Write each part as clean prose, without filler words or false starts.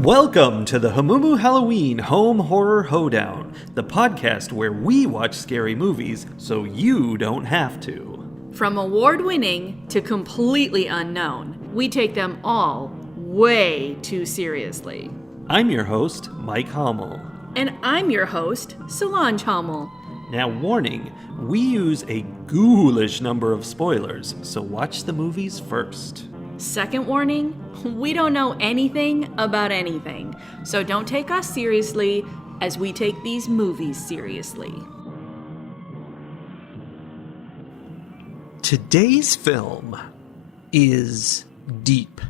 Welcome to the Hamumu Halloween Home Horror Hoedown, the podcast where we watch scary movies so you don't have to. From award-winning to completely unknown, we take them all way too seriously. I'm your host, Mike Hommel. And I'm your host, Solange Hommel. Now, warning, we use a ghoulish number of spoilers, so watch the movies first. Second warning, we don't know anything about anything, so don't take us seriously as we take these movies seriously. Today's film is deep.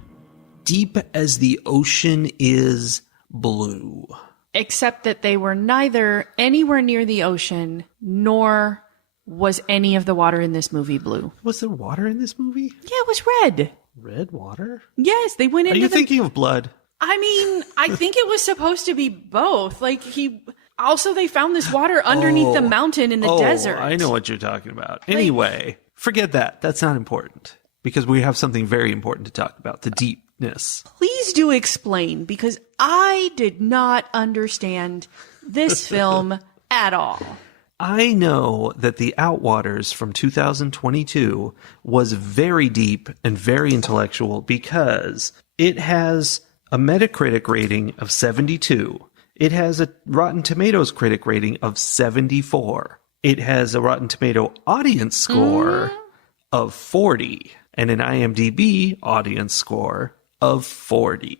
Deep as the ocean is blue. Except that they were neither anywhere near the ocean, nor was any of the water in this movie blue. Was there water in this movie? Yeah, it was red. Red water? Yes, they went into Are you thinking of blood? I mean, I think it was supposed to be both. Like, they found this water underneath the mountain in the desert. I know what you're talking about. Anyway, forget that. That's not important. Because we have something very important to talk about, the deepness. Please do explain, because I did not understand this film at all. I know that the Outwaters from 2022 was very deep and very intellectual because it has a Metacritic rating of 72. It has a Rotten Tomatoes critic rating of 74. It has a Rotten Tomato audience score of 40 and an IMDb audience score of 40.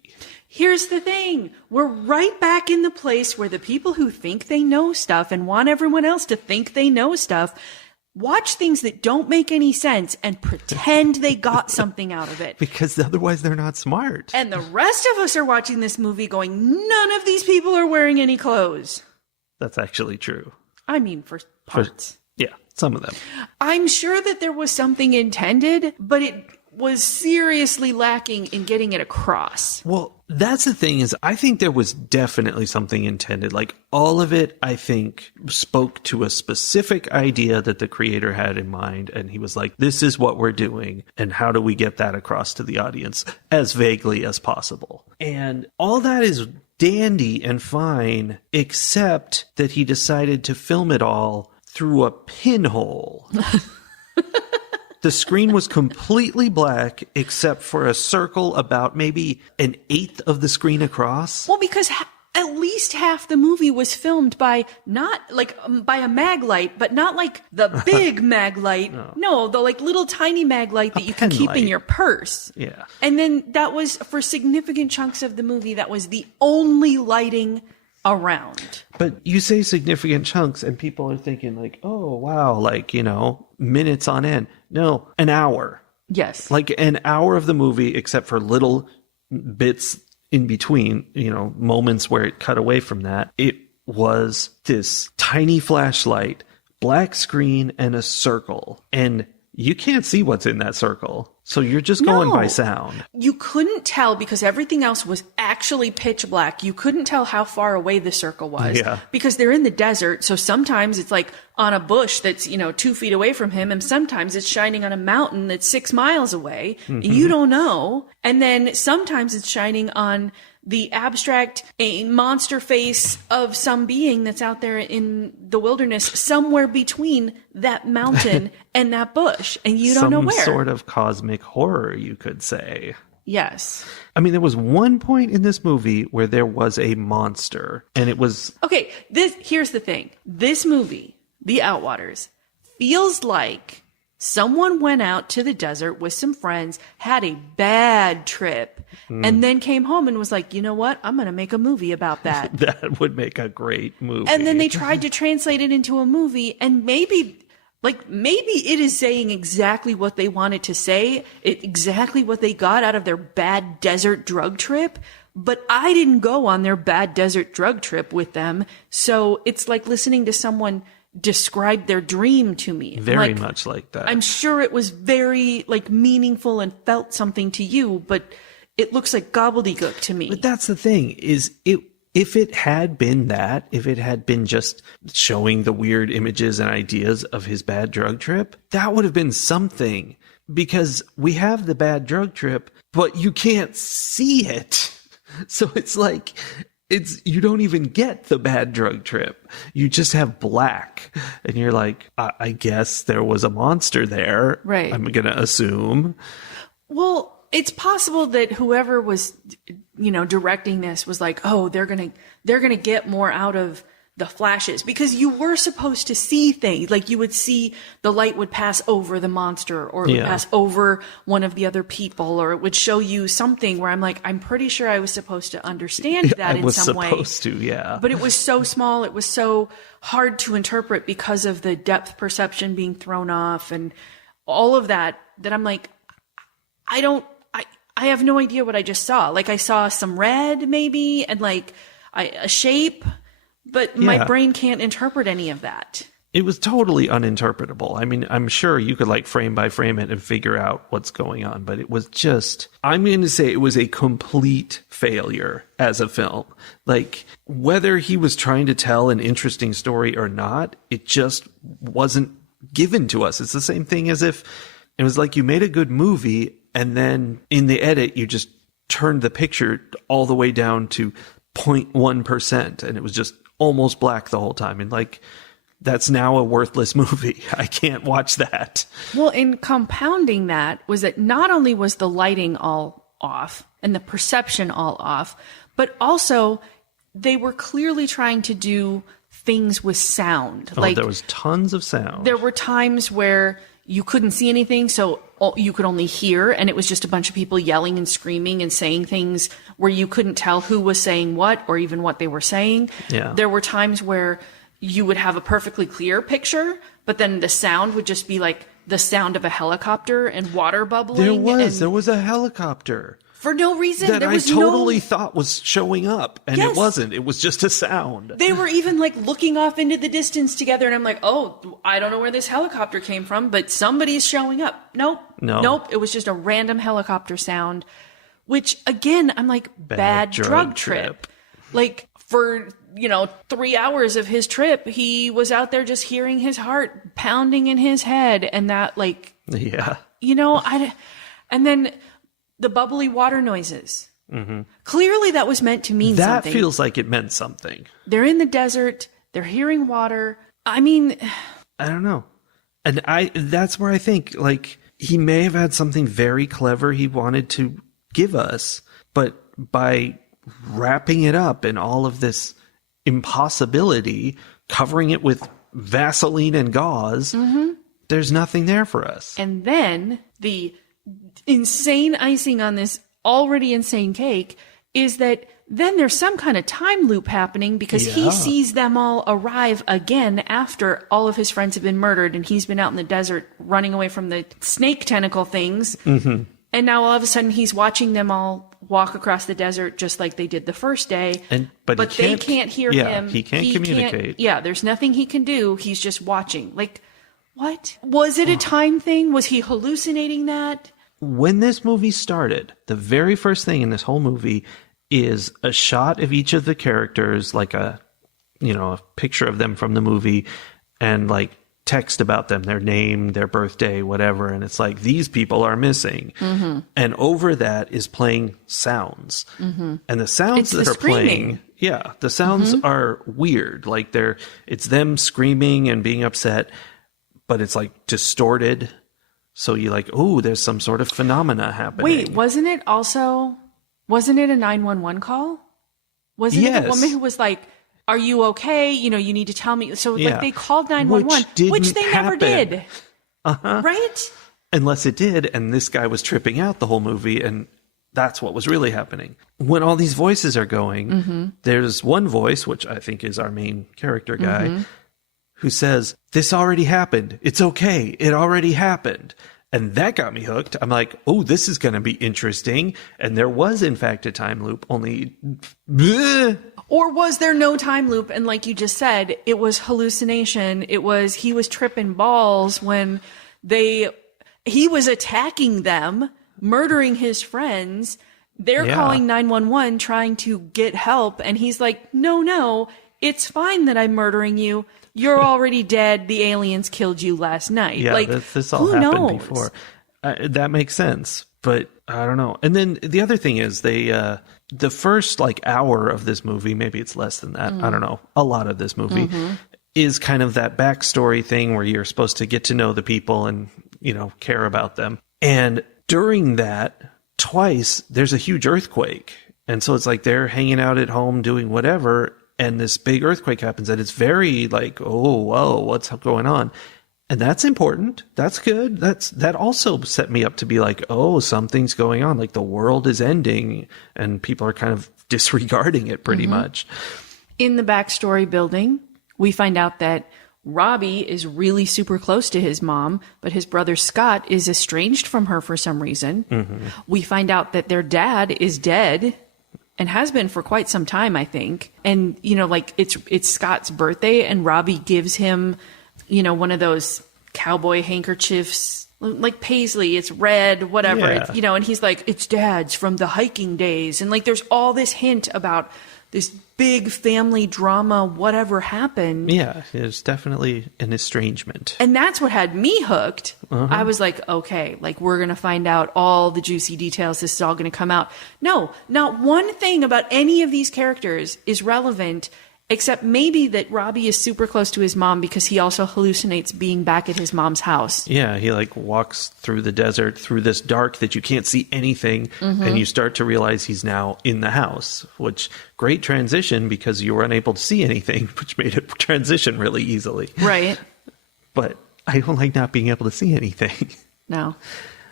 Here's the thing. We're right back in the place where the people who think they know stuff and want everyone else to think they know stuff watch things that don't make any sense and pretend they got something out of it. Because otherwise they're not smart. And the rest of us are watching this movie going, none of these people are wearing any clothes. That's actually true. I mean, for parts. Yeah, some of them. I'm sure that there was something intended, but it was seriously lacking in getting it across. Well, that's the thing is I think there was definitely something intended. Like all of it, I think, spoke to a specific idea that the creator had in mind. And he was like, this is what we're doing. And how do we get that across to the audience as vaguely as possible? And all that is dandy and fine, except that he decided to film it all through a pinhole. The screen was completely black except for a circle about maybe an eighth of the screen across. Well, because at least half the movie was filmed by by a mag light, but not like the big mag light. No, the like little tiny mag light that you can keep in your purse. Yeah. And then that was for significant chunks of the movie. That was the only lighting around. But you say significant chunks and people are thinking like, oh, wow, like, minutes on end. No, an hour. Yes. Like an hour of the movie, except for little bits in between, moments where it cut away from that. It was this tiny flashlight, black screen, and a circle. And you can't see what's in that circle. So you're just going by sound. You couldn't tell because everything else was actually pitch black. You couldn't tell how far away the circle was. Yeah. Because they're in the desert. So sometimes it's like on a bush that's, 2 feet away from him. And sometimes it's shining on a mountain that's 6 miles away. Mm-hmm. You don't know. And then sometimes it's shining on the abstract monster face of some being that's out there in the wilderness somewhere between that mountain and that bush. And you don't know where. Some sort of cosmic horror, you could say. Yes. I mean, there was one point in this movie where there was a monster and it was... Okay, here's the thing. This movie, The Outwaters, feels like someone went out to the desert with some friends, had a bad trip, and then came home and was like, you know what? I'm going to make a movie about that. That would make a great movie. And then they tried to translate it into a movie, and maybe it is saying exactly what they wanted to say, exactly what they got out of their bad desert drug trip. But I didn't go on their bad desert drug trip with them. So it's like listening to someone describe their dream to me. Very much like that. I'm sure it was very meaningful and felt something to you, but it looks like gobbledygook to me. But that's the thing is if it had been that, if it had been just showing the weird images and ideas of his bad drug trip, that would have been something. Because we have the bad drug trip, but you can't see it. So it's like, you don't even get the bad drug trip. You just have black. And you're like, I guess there was a monster there. Right. I'm going to assume. Well, it's possible that whoever was, directing this was like, oh, they're going to get more out of the flashes, because you were supposed to see things. Like, you would see the light would pass over the monster, or it would pass over one of the other people, or it would show you something where I'm like, I'm pretty sure I was supposed to understand that in some way. I was supposed to, yeah. But it was so small. It was so hard to interpret because of the depth perception being thrown off and all of that I'm like, I have no idea what I just saw. Like, I saw some red maybe, and like a shape, but my brain can't interpret any of that. It was totally uninterpretable. I mean, I'm sure you could like frame by frame it and figure out what's going on, but it was just, I'm going to say it was a complete failure as a film. Like, whether he was trying to tell an interesting story or not, it just wasn't given to us. It's the same thing as if it was like you made a good movie and then in the edit, you just turned the picture all the way down to 0.1%, and it was just almost black the whole time. And like, that's now a worthless movie. I can't watch that. Well, in compounding that was that not only was the lighting all off and the perception all off, but also they were clearly trying to do things with sound. Oh, there was tons of sound. There were times where you couldn't see anything, so you could only hear, and it was just a bunch of people yelling and screaming and saying things where you couldn't tell who was saying what or even what they were saying. Yeah. There were times where you would have a perfectly clear picture, but then the sound would just be like the sound of a helicopter and water bubbling. There was a helicopter. For no reason. That there I was totally thought was showing up, and Yes. it wasn't. It was just a sound. They were even like looking off into the distance together, and I'm like, oh, I don't know where this helicopter came from, but somebody's showing up. Nope. It was just a random helicopter sound, which again, I'm like, bad drug trip. Like, for 3 hours of his trip, he was out there just hearing his heart pounding in his head, and that, like, Yeah. And then the bubbly water noises. Mm-hmm. Clearly that was meant to mean That something. feels like it meant something. They're in the desert. They're hearing water. I mean, I don't know. And that's where I think, like, he may have had something very clever he wanted to give us, but by wrapping it up in all of this impossibility, covering it with Vaseline and gauze, there's nothing there for us. and then the insane icing on this already insane cake is that then there's some kind of time loop happening, because he sees them all arrive again after all of his friends have been murdered, and he's been out in the desert running away from the snake tentacle things. Mm-hmm. And now all of a sudden he's watching them all walk across the desert just like they did the first day. But they can't hear him. He can't communicate. There's nothing he can do. He's just watching. Like, what? Was it a time thing? Was he hallucinating that? When this movie started, the very first thing in this whole movie is a shot of each of the characters, like a picture of them from the movie, and like text about them, their name, their birthday, whatever. And it's like, these people are missing. Mm-hmm. And over that is playing sounds. Mm-hmm. And the sounds that are playing, the sounds are weird. Like it's them screaming and being upset, but it's like distorted. So you're like, oh, there's some sort of phenomena happening. Wait, wasn't it a 911 call? Wasn't it the woman who was like, are you okay? You need to tell me. So like they called 911, which they never did. Uh-huh. Right? Unless it did, and this guy was tripping out the whole movie, and that's what was really happening. When all these voices are going, there's one voice, which I think is our main character guy, who says, this already happened. It's okay. It already happened. And that got me hooked. I'm like, oh, this is going to be interesting. And there was, in fact, a time loop, only... Bleh. Or was there no time loop? And like you just said, it was hallucination. He was tripping balls when he was attacking them, murdering his friends. They're calling 911, trying to get help. And he's like, no, it's fine that I'm murdering you. You're already dead. The aliens killed you last night. Yeah, like, this all happened before. That makes sense. But I don't know. And then the other thing is the first like hour of this movie, maybe it's less than that. I don't know. A lot of this movie is kind of that backstory thing where you're supposed to get to know the people and, care about them. And during that, twice there's a huge earthquake. And so it's like they're hanging out at home doing whatever. And this big earthquake happens and it's very like, oh, whoa, what's going on? And that's important. That's good. That also set me up to be like, oh, something's going on. Like the world is ending and people are kind of disregarding it pretty much. In the backstory building, we find out that Robbie is really super close to his mom, but his brother Scott is estranged from her for some reason. We find out that their dad is dead and has been for quite some time, I think. And, like it's Scott's birthday and Robbie gives him one of those cowboy handkerchiefs, like paisley, it's red, whatever. Yeah. It's, and he's like, it's Dad's from the hiking days. And like, there's all this hint about this big family drama, whatever happened. Yeah, there's definitely an estrangement. And that's what had me hooked. I was like, okay, like we're going to find out all the juicy details. This is all going to come out. No, not one thing about any of these characters is relevant, except maybe that Robbie is super close to his mom because he also hallucinates being back at his mom's house. Yeah, he like walks through the desert, through this dark that you can't see anything, and you start to realize he's now in the house, which great transition because you were unable to see anything, which made it transition really easily. Right. But I don't like not being able to see anything. No.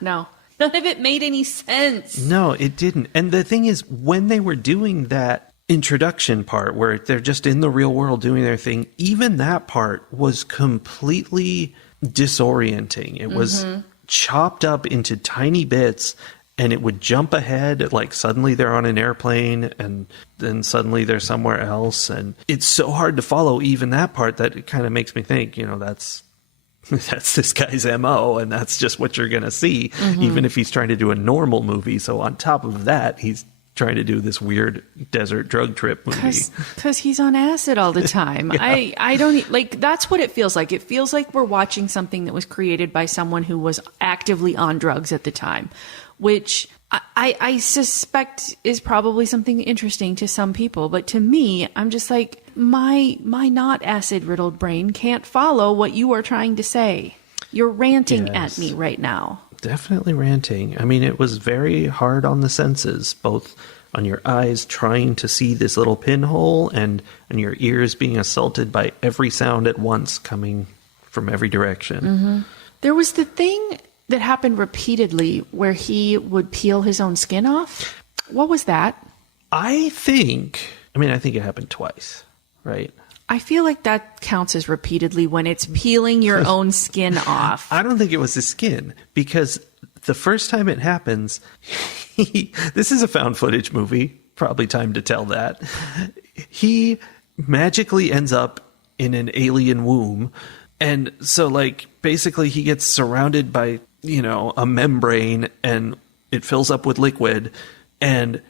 None of it made any sense. No, it didn't. And the thing is, when they were doing that introduction part where they're just in the real world doing their thing, even that part was completely disorienting. It was chopped up into tiny bits and it would jump ahead, like suddenly they're on an airplane and then suddenly they're somewhere else, and it's so hard to follow even that part that it kind of makes me think, that's this guy's MO, and that's just what you're gonna see, even if he's trying to do a normal movie. So on top of that, he's trying to do this weird desert drug trip movie. Because he's on acid all the time. Yeah. I don't, like, that's what it feels like. It feels like we're watching something that was created by someone who was actively on drugs at the time, which I suspect is probably something interesting to some people. But to me, I'm just like, my not acid-riddled brain can't follow what you are trying to say. You're ranting at me right now. Definitely ranting. I mean, it was very hard on the senses, both on your eyes trying to see this little pinhole and your ears being assaulted by every sound at once coming from every direction. There was the thing that happened repeatedly where he would peel his own skin off. What was that? I think it happened twice, right? I feel like that counts as repeatedly when it's peeling your own skin off. I don't think it was his skin, because the first time it happens, this is a found footage movie, probably time to tell that. He magically ends up in an alien womb. And so like basically he gets surrounded by, a membrane and it fills up with liquid, and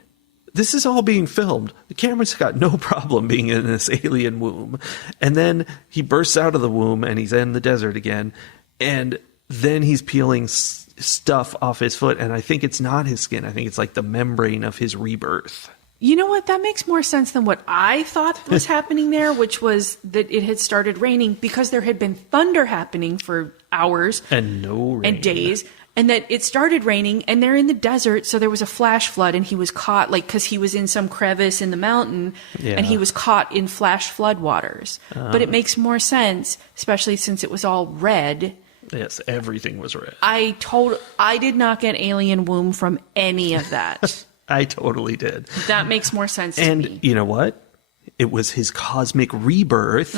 this is all being filmed. The camera's got no problem being in this alien womb. And then he bursts out of the womb and he's in the desert again. And then he's peeling stuff off his foot. And I think it's not his skin. I think it's like the membrane of his rebirth. You know what? That makes more sense than what I thought was happening there, which was that it had started raining because there had been thunder happening for hours. And no rain. And days. And that it started raining and they're in the desert. So there was a flash flood and he was caught, like, because he was in some crevice in the mountain and he was caught in flash flood waters. But it makes more sense, especially since it was all red. Yes, everything was red. I did not get alien womb from any of that. I totally did. That makes more sense to me. And you know what? It was his cosmic rebirth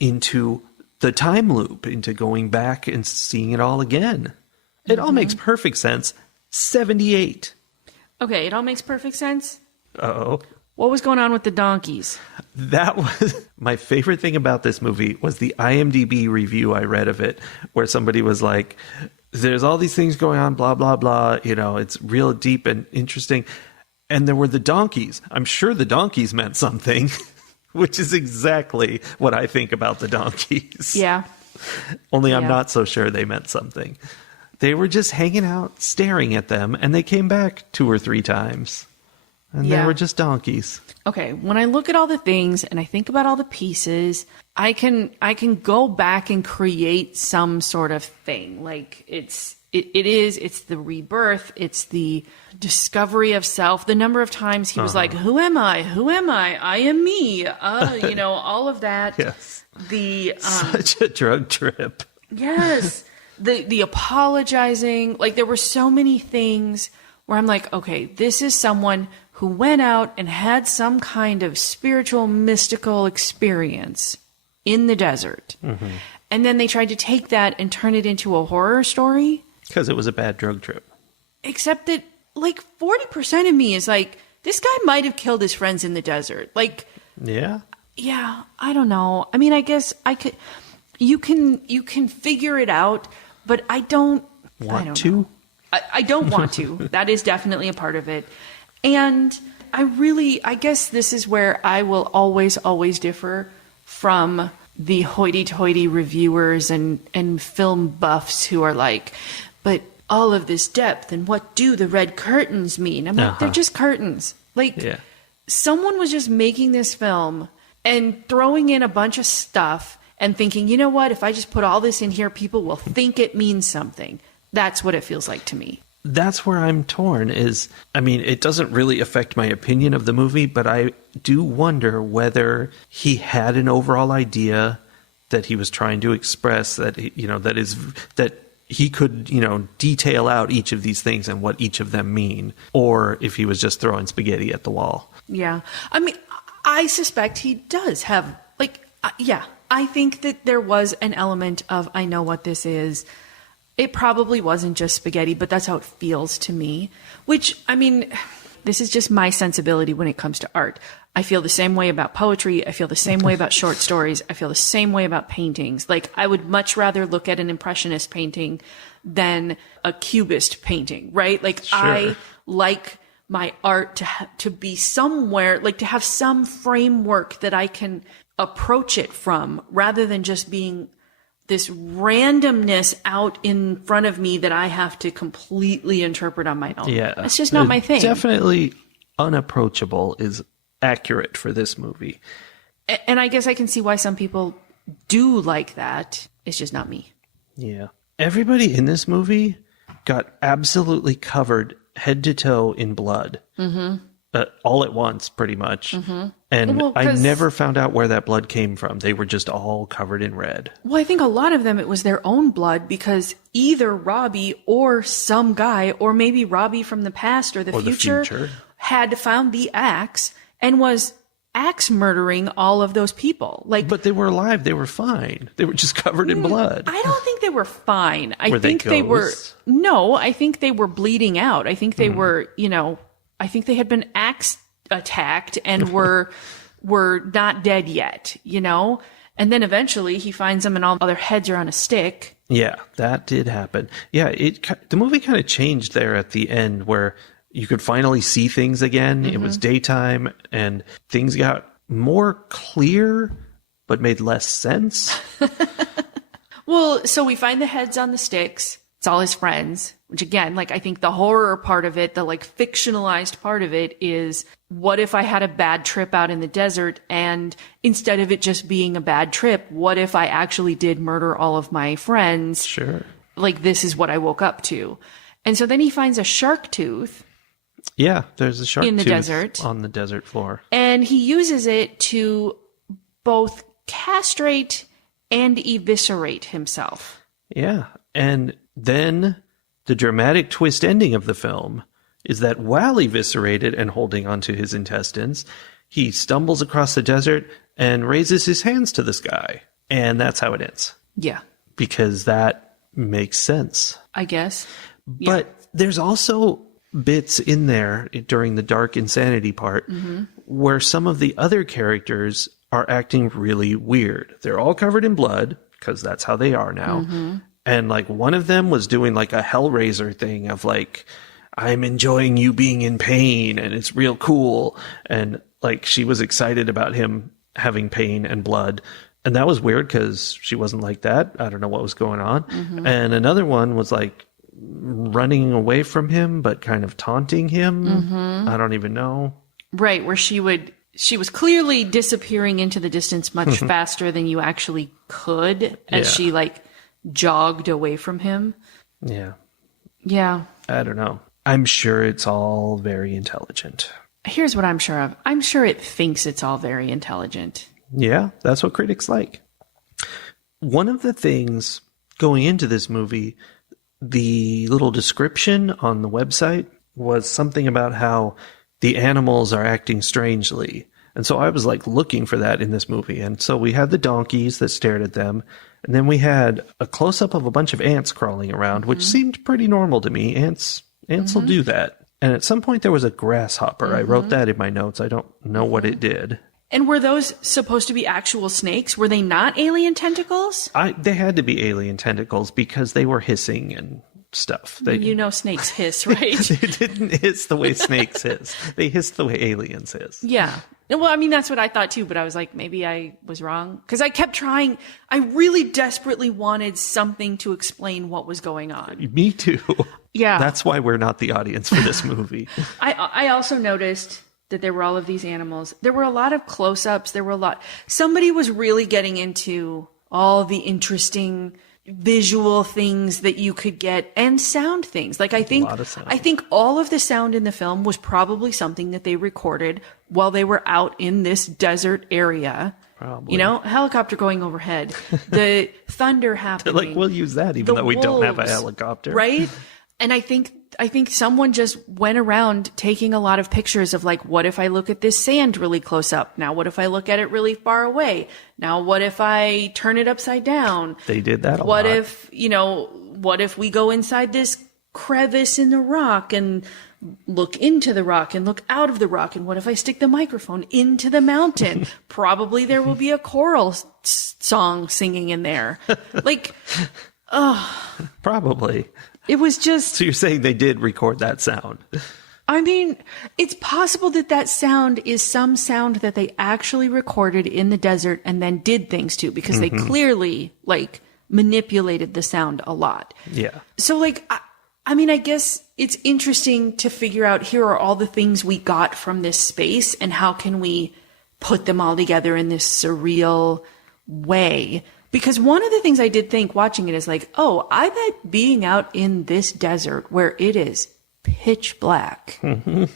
into the time loop, into going back and seeing it all again. It all makes perfect sense. 78. Okay, it all makes perfect sense. Uh-oh. What was going on with the donkeys? That was my favorite thing about this movie was the IMDb review I read of it, where somebody was like, there's all these things going on, blah, blah, blah. It's real deep and interesting. And there were the donkeys. I'm sure the donkeys meant something, which is exactly what I think about the donkeys. Yeah. Only I'm not so sure they meant something. They were just hanging out, staring at them, and they came back 2 or 3 times. And they Yeah. were just donkeys. Okay, when I look at all the things and I think about all the pieces, I can go back and create some sort of thing. Like it's the rebirth, it's the discovery of self. The number of times he was like, "Who am I? Who am I? I am me." All of that. Yes. The Such a drug trip. yes, the apologizing. Like there were so many things where I'm like, okay, this is someone who went out and had some kind of spiritual, mystical experience in the desert. Mm-hmm. And then they tried to take that and turn it into a horror story. Because it was a bad drug trip. Except that, like, 40% of me is like, this guy might have killed his friends in the desert. Like, Yeah. yeah, I don't know. I mean, I guess I could, you can figure it out, but I don't Want to? I don't want to. That is definitely a part of it. And I guess this is where I will always differ from the hoity-toity reviewers and film buffs who are like, but all of this depth and what do the red curtains mean? I'm like, they're just curtains. Like, someone was just making this film and throwing in a bunch of stuff and thinking, you know what, if I just put all this in here, people will think it means something. That's what it feels like to me. That's where I'm torn is, I mean, it doesn't really affect my opinion of the movie, but I do wonder whether he had an overall idea that he was trying to express that, that he could, detail out each of these things and what each of them mean, or if he was just throwing spaghetti at the wall. Yeah. I mean, I suspect he does have, I think that there was an element of, I know what this is. It probably wasn't just spaghetti, but that's how it feels to me. Which, I mean, this is just my sensibility when it comes to art. I feel the same way about poetry. I feel the same way about short stories. I feel the same way about paintings. Like, I would much rather look at an impressionist painting than a cubist painting, right? Like, Sure. I like my art to be somewhere, like to have some framework that I can approach it from, rather than just being this randomness out in front of me that I have to completely interpret on my own. Yeah. That's just not my thing. Definitely unapproachable is accurate for this movie. And I guess I can see why some people do like that. It's just not me. Yeah. Everybody in this movie got absolutely covered head to toe in blood. Mm-hmm. All at once, pretty much. Mm-hmm. And I never found out where that blood came from. They were just all covered in red. Well, I think a lot of them, it was their own blood, because either Robbie or some guy, or maybe Robbie from the past or the future, had found the axe and was axe murdering all of those people. But they were alive. They were fine. They were just covered in blood. I don't think they were fine. I Were think they were. ghosts? No, I think they were bleeding out. I think they were, I think they had been axe attacked and were not dead yet, And then eventually he finds them and all their heads are on a stick. Yeah, that did happen. Yeah, the movie kind of changed there at the end where you could finally see things again. Mm-hmm. It was daytime and things got more clear but made less sense. Well, so we find the heads on the sticks. It's all his friends, which again, I think the horror part of it, the fictionalized part of it is, what if I had a bad trip out in the desert and instead of it just being a bad trip, what if I actually did murder all of my friends? Sure. This is what I woke up to. And so then he finds a shark tooth. Yeah, there's a shark in the tooth desert. On the desert floor. And he uses it to both castrate and eviscerate himself. Yeah. And then the dramatic twist ending of the film is that while eviscerated and holding onto his intestines, he stumbles across the desert and raises his hands to the sky. And that's how it ends. Yeah. Because that makes sense. I guess. But there's also bits in there during the dark insanity part where some of the other characters are acting really weird. They're all covered in blood because that's how they are now. Mm-hmm. And one of them was doing a Hellraiser thing of I'm enjoying you being in pain and it's real cool. And she was excited about him having pain and blood. And that was weird because she wasn't like that. I don't know what was going on. Mm-hmm. And another one was running away from him, but kind of taunting him. I don't even know. Right, where she was clearly disappearing into the distance much faster than you actually could as she like jogged away from him. Yeah. Yeah. I don't know. I'm sure it's all very intelligent. Here's what I'm sure of. I'm sure it thinks it's all very intelligent. Yeah, that's what critics like. One of the things going into this movie, the little description on the website was something about how the animals are acting strangely. And so I was like looking for that in this movie. And so we had the donkeys that stared at them. And then we had a close-up of a bunch of ants crawling around, which seemed pretty normal to me. Ants will do that. And at some point there was a grasshopper. I wrote that in my notes. I don't know what it did. And were those supposed to be actual snakes? Were they not alien tentacles? They had to be alien tentacles because they were hissing and stuff. Snakes hiss, right? They didn't hiss the way snakes hiss. They hissed the way aliens hiss. Yeah. Well, I mean, that's what I thought too, but I was like, maybe I was wrong. Because I kept trying. I really desperately wanted something to explain what was going on. Me too. Yeah. That's why we're not the audience for this movie. I also noticed that there were all of these animals. There were a lot of close-ups. Somebody was really getting into all the interesting visual things that you could get and sound things. Like I think all of the sound in the film was probably something that they recorded while they were out in this desert area. Probably. You know, helicopter going overhead, the thunder happening. Like, we'll use that even though we don't have a helicopter. Right? And I think someone just went around taking a lot of pictures of like, what if I look at this sand really close up? Now, what if I look at it really far away? Now, what if I turn it upside down? They did that a lot. What if we go inside this crevice in the rock and look into the rock and look out of the rock? And what if I stick the microphone into the mountain? Probably there will be a choral song singing in there. Like, probably. It was just... So you're saying they did record that sound? I mean, it's possible that sound is some sound that they actually recorded in the desert and then did things to, because they clearly, like, manipulated the sound a lot. Yeah. So, like, I mean, I guess it's interesting to figure out, here are all the things we got from this space, and how can we put them all together in this surreal way? Because one of the things I did think watching it is like, oh, I bet being out in this desert where it is pitch black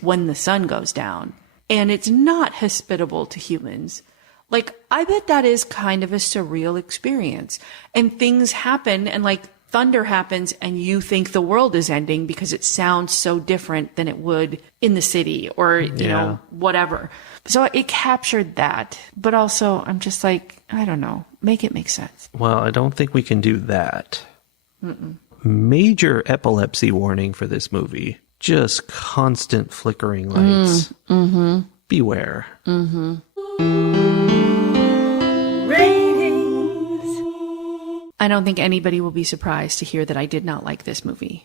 when the sun goes down and it's not hospitable to humans, like, I bet that is kind of a surreal experience. And things happen, and like thunder happens, and you think the world is ending because it sounds so different than it would in the city or, you know, whatever. So it captured that. But also, I'm just like, I don't know, make it make sense. Well, I don't think we can do that. Major epilepsy warning for this movie. Just constant flickering lights. Beware. I don't think anybody will be surprised to hear that I did not like this movie.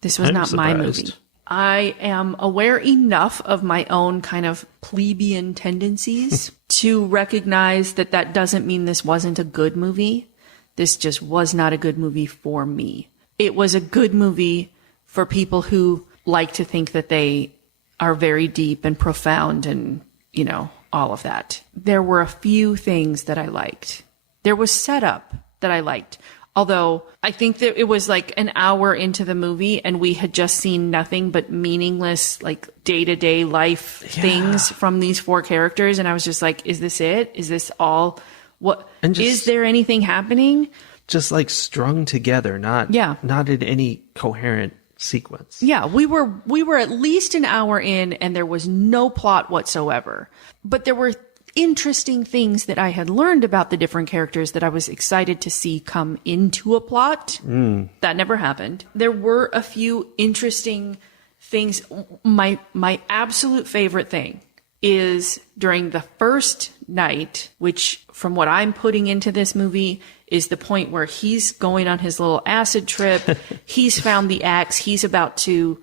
This was not my movie. I am aware enough of my own kind of plebeian tendencies to recognize that that doesn't mean this wasn't a good movie. This just was not a good movie for me. It was a good movie for people who like to think that they are very deep and profound and, you know, all of that. There were a few things that I liked. There was setup that I liked. Although I think that it was like an hour into the movie and we had just seen nothing but meaningless, like day-to-day life things from these four characters. And I was just like, is this it? Is this all? What? Is there anything happening? Just like strung together, not in any coherent sequence. Yeah, we were at least an hour in and there was no plot whatsoever. But there were interesting things that I had learned about the different characters that I was excited to see come into a plot. That never happened. There were a few interesting things. My absolute favorite thing is during the first night, which from what I'm putting into this movie is the point where he's going on his little acid trip. He's found the axe. He's about to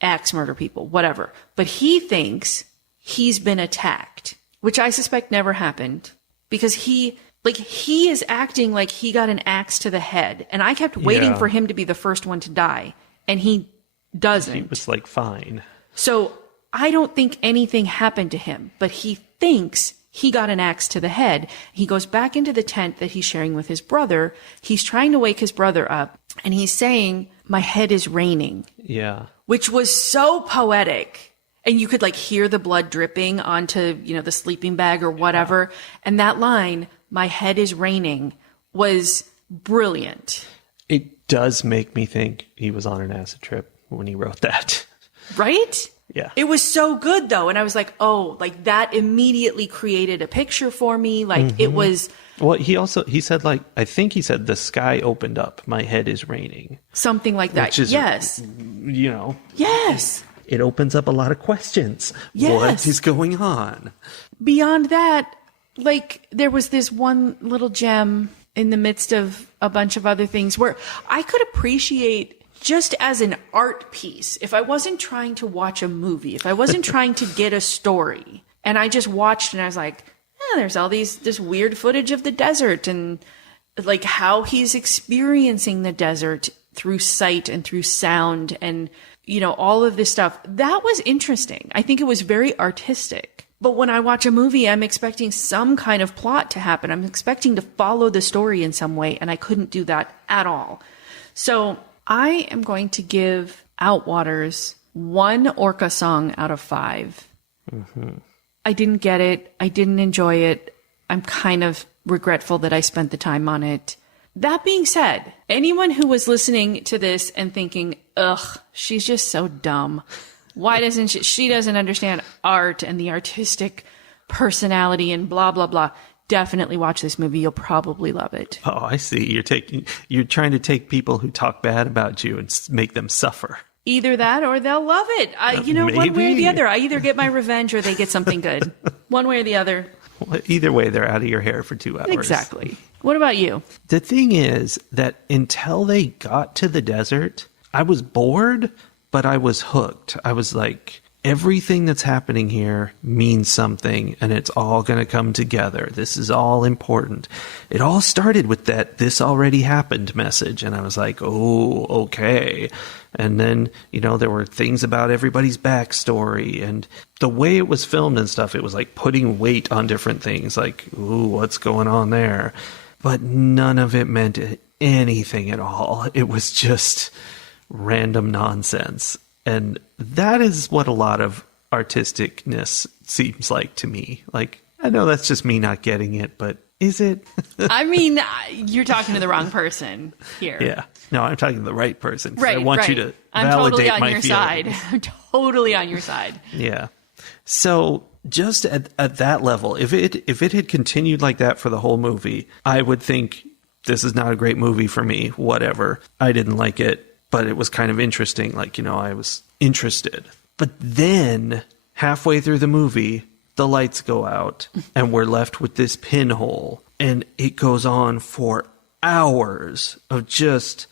axe murder people, whatever. But he thinks he's been attacked, which I suspect never happened, because he Like, he is acting like he got an axe to the head. And I kept waiting for him to be the first one to die. And he doesn't. He was like, fine. So I don't think anything happened to him, but he thinks he got an axe to the head. He goes back into the tent that he's sharing with his brother. He's trying to wake his brother up, and he's saying, my head is raining. Yeah. Which was so poetic. And you could like hear the blood dripping onto, the sleeping bag or whatever. Yeah. And that line, my head is raining, was brilliant. It does make me think he was on an acid trip when he wrote that. Right? Yeah. It was so good though. And I was like, oh, like that immediately created a picture for me. Like it was. Well, he said like, I think he said the sky opened up. My head is raining. Something like that. Which is, yes. Yes. It opens up a lot of questions. Yes. What is going on? Beyond that, like there was this one little gem in the midst of a bunch of other things where I could appreciate just as an art piece, if I wasn't trying to watch a movie, if I wasn't trying to get a story, and I just watched and I was like, there's all this weird footage of the desert and like how he's experiencing the desert through sight and through sound and, all of this stuff. That was interesting. I think it was very artistic. But when I watch a movie, I'm expecting some kind of plot to happen. I'm expecting to follow the story in some way, and I couldn't do that at all. So I am going to give Outwaters 1 orca song out of 5. Mm-hmm. I didn't get it. I didn't enjoy it. I'm kind of regretful that I spent the time on it. That being said, anyone who was listening to this and thinking, ugh, she's just so dumb. Why doesn't she doesn't understand art and the artistic personality and blah, blah, blah. Definitely watch this movie. You'll probably love it. Oh, I see. You're trying to take people who talk bad about you and make them suffer. Either that or they'll love it. Maybe. One way or the other. I either get my revenge or they get something good. One way or the other. Well, either way, they're out of your hair for 2 hours. Exactly. What about you? The thing is that until they got to the desert, I was bored, but I was hooked. I was like, everything that's happening here means something, and it's all going to come together. This is all important. It all started with that "this already happened" message, and I was like, oh, okay. And then, there were things about everybody's backstory, and the way it was filmed and stuff, it was like putting weight on different things, like, ooh, what's going on there? But none of it meant anything at all. It was just random nonsense. And that is what a lot of artisticness seems like to me. Like, I know that's just me not getting it, but is it? I mean, you're talking to the wrong person here. Yeah. No, I'm talking to the right person. Right. I want you to validate totally on my your feelings. side. I'm totally on your side. Yeah. So just at that level, if it had continued like that for the whole movie, I would think this is not a great movie for me. Whatever. I didn't like it. But it was kind of interesting. Like, I was interested. But then halfway through the movie, the lights go out and we're left with this pinhole. And it goes on for hours of just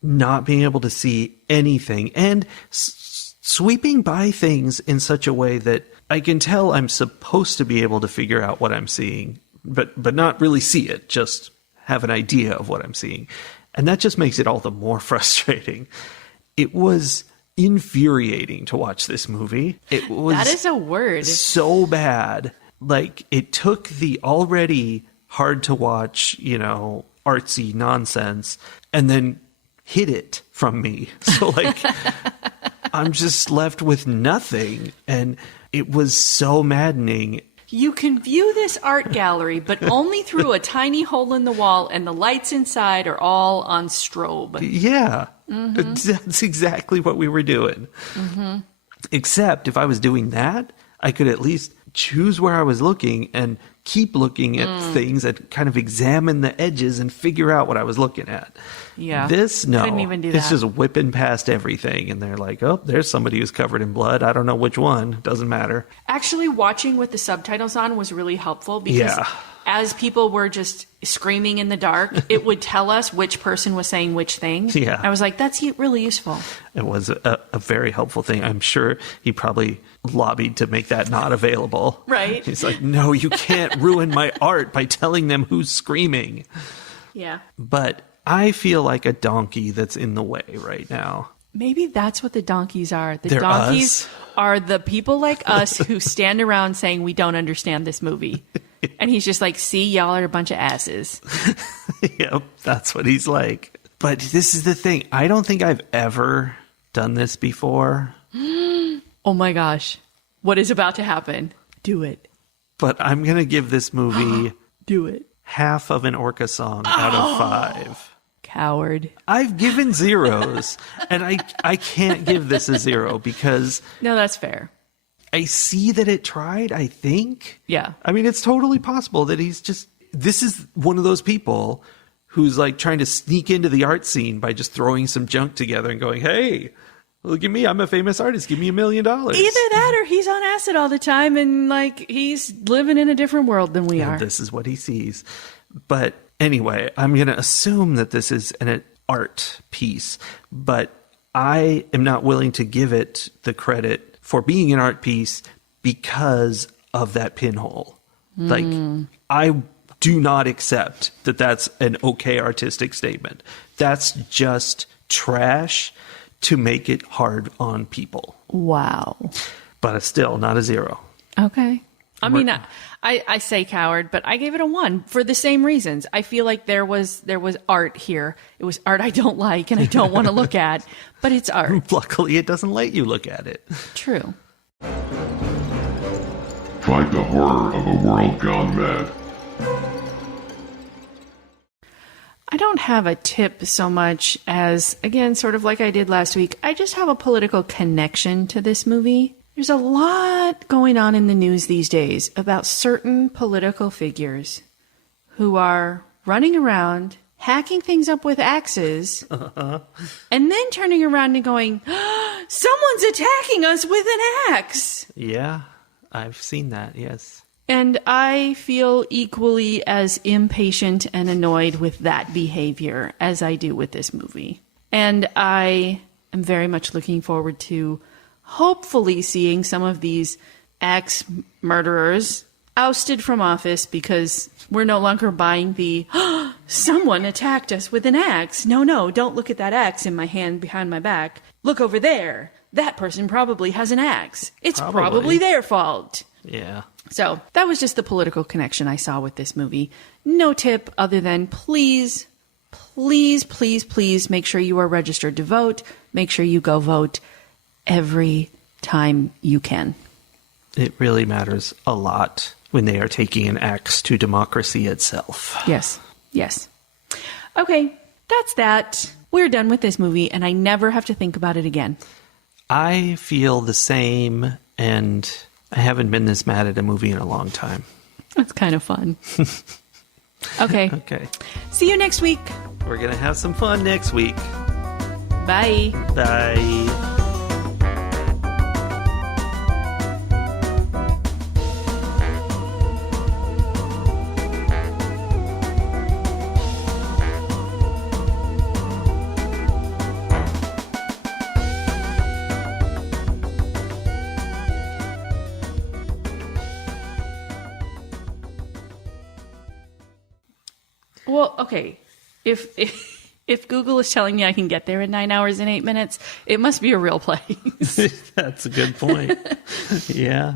not being able to see anything and sweeping by things in such a way that I can tell I'm supposed to be able to figure out what I'm seeing, but not really see it, just have an idea of what I'm seeing. And that just makes it all the more frustrating. It was infuriating to watch this movie. It was That is a word. So bad. Like, it took the already hard to watch, artsy nonsense and then hid it from me. So like, I'm just left with nothing. And it was so maddening. You can view this art gallery, but only through a tiny hole in the wall, and the lights inside are all on strobe. Yeah, That's exactly what we were doing. Mm-hmm. Except if I was doing that, I could at least choose where I was looking and keep looking at things and kind of examine the edges and figure out what I was looking at. Yeah. No. Couldn't even do that. It's just whipping past everything. And they're like, oh, there's somebody who's covered in blood. I don't know which one. Doesn't matter. Actually, watching with the subtitles on was really helpful because as people were just screaming in the dark, it would tell us which person was saying which thing. Yeah. I was like, that's really useful. It was a very helpful thing. I'm sure he probably lobbied to make that not available. Right. He's like, no, you can't ruin my art by telling them who's screaming. Yeah. But I feel like a donkey that's in the way right now. Maybe that's what the donkeys are. They're donkeys us? are the people like us who stand around saying we don't understand this movie. And he's just like, see, y'all are a bunch of asses. Yep, that's what he's like. But this is the thing. I don't think I've ever done this before. Oh my gosh. What is about to happen? Do it. But I'm going to give this movie Do it. half of an orca song out of 5. Coward. I've given zeros, and I can't give this a 0 because No, that's fair. I see that it tried, I think. Yeah. I mean, it's totally possible that this is one of those people who's like trying to sneak into the art scene by just throwing some junk together and going, hey, look at me, I'm a famous artist, give me $1 million. Either that or he's on acid all the time and like he's living in a different world than we are. This is what he sees. But anyway, I'm going to assume that this is an art piece, but I am not willing to give it the credit for being an art piece because of that pinhole. Like, I do not accept that that's an okay artistic statement. That's just trash to make it hard on people. Wow. But it's still not a 0. Okay. I mean, I say coward, but I gave it a 1 for the same reasons. I feel like there was art here. It was art I don't like and I don't want to look at, but it's art. Luckily, it doesn't let you look at it. True. Fight the horror of a world gone mad. I don't have a tip so much as, again, sort of like I did last week, I just have a political connection to this movie. There's a lot going on in the news these days about certain political figures who are running around, hacking things up with axes, and then turning around and going, someone's attacking us with an axe. Yeah, I've seen that, yes. And I feel equally as impatient and annoyed with that behavior as I do with this movie. And I am very much looking forward to hopefully seeing some of these axe murderers ousted from office because we're no longer buying the, someone attacked us with an axe. No, don't look at that axe in my hand behind my back. Look over there. That person probably has an axe. It's probably their fault. Yeah. So that was just the political connection I saw with this movie. No tip other than please make sure you are registered to vote. Make sure you go vote every time you can. It really matters a lot when they are taking an axe to democracy itself. Yes. Okay, that's that. We're done with this movie, and I never have to think about it again. I feel the same, and I haven't been this mad at a movie in a long time. That's kind of fun. Okay. Okay. See you next week. We're going to have some fun next week. Bye. Bye. Well, okay. If Google is telling me I can get there in 9 hours and 8 minutes, it must be a real place. That's a good point. Yeah.